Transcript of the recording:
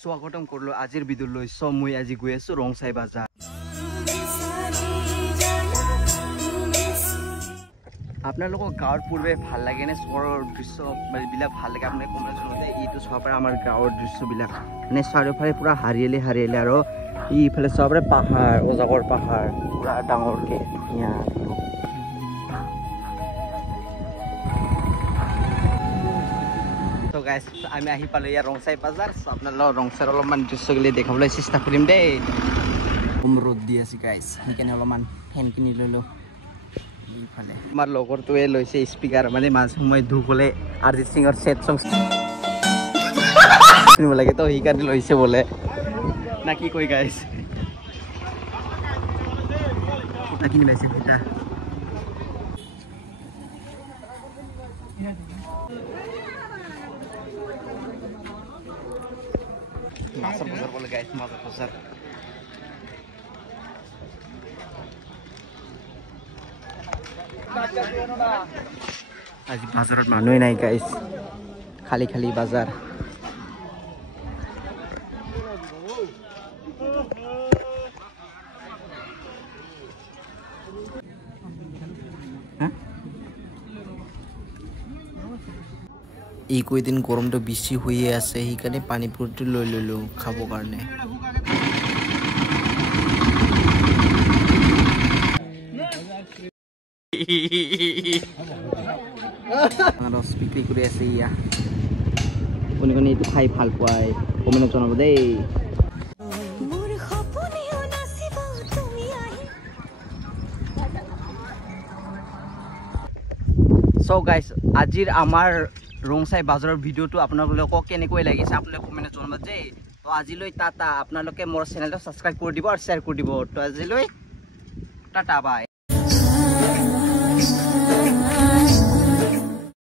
স্বাগতম কৰিলো আজিৰ ভিডিঅ'লৈ মই আজি গৈ আছো ৰংচাই বাজাৰ আপোনালোকক গাঁৱৰ পূৰ্বে ভাল লাগে নে চহৰৰ দৃশ্য বিলাক ভাল লাগে আপোনালোকে কমেণ্ট জনাব এইটো চাব পাৰে আমাৰ গাঁৱৰ দৃশ্যবিলাক মানে চাৰিওফালে পুৰা হাৰিয়ালি হাৰিয়ালি আৰু ইফালে চাব পাৰে পাহাৰ অজাগৰ পাহাৰ পুৰা ডাঙৰকে তো গাইস আমি আহি পালো ইয়াৰ ৰংচাই বাজাৰ আপোনালোকৰ ৰংচাৰ অলপমান দৃশ্যগুলি দেখাবলৈ চেষ্টা কৰিম দেই ৰ'দ দি আছে গাইস সেইকাৰণে অলপমান ফেন কিনি ললো এইফালে আমাৰ লগৰটোৱে লৈছে স্পিকাৰ মানে মাছ সময় ধুকলে অৰিজিত সিঙৰ সেট সং শুনিব লাগে তো সেইকাৰণে লৈছে বোলে না কি কই গাইস না কিনি লৈছে এটা মাছৰ বজাৰ বলে গাইস মাছৰ বজাৰ আজি বাজাৰত মানুহে নাই গাইস খালি খালি বাজাৰ এই কয়দিন গৰমটো বেছি হৈয়ে আছে সেইকাৰণে পানী পুৰটো লৈ ললো খাব কাৰণে ৰস বিক্ৰী কৰি আছে ইয়া কোনে কোনে এইটো খাই ভাল পায় কমেণ্টত জনাব দেই সো গাইস আজিৰ আমাৰ ৰংচাই বাজাৰৰ ভিডিঅ'টো আপোনালোকক কেনেকৈ লাগিছে আপোনালোকে কমেণ্টত জনাব দেই তো আজিলৈ টাটা আপোনালোকে মোৰ চেনেলটো সাবস্ক্ৰাইব কৰি দিব আৰু শ্বেয়াৰ কৰি দিব তো আজিলৈ টাটা বাই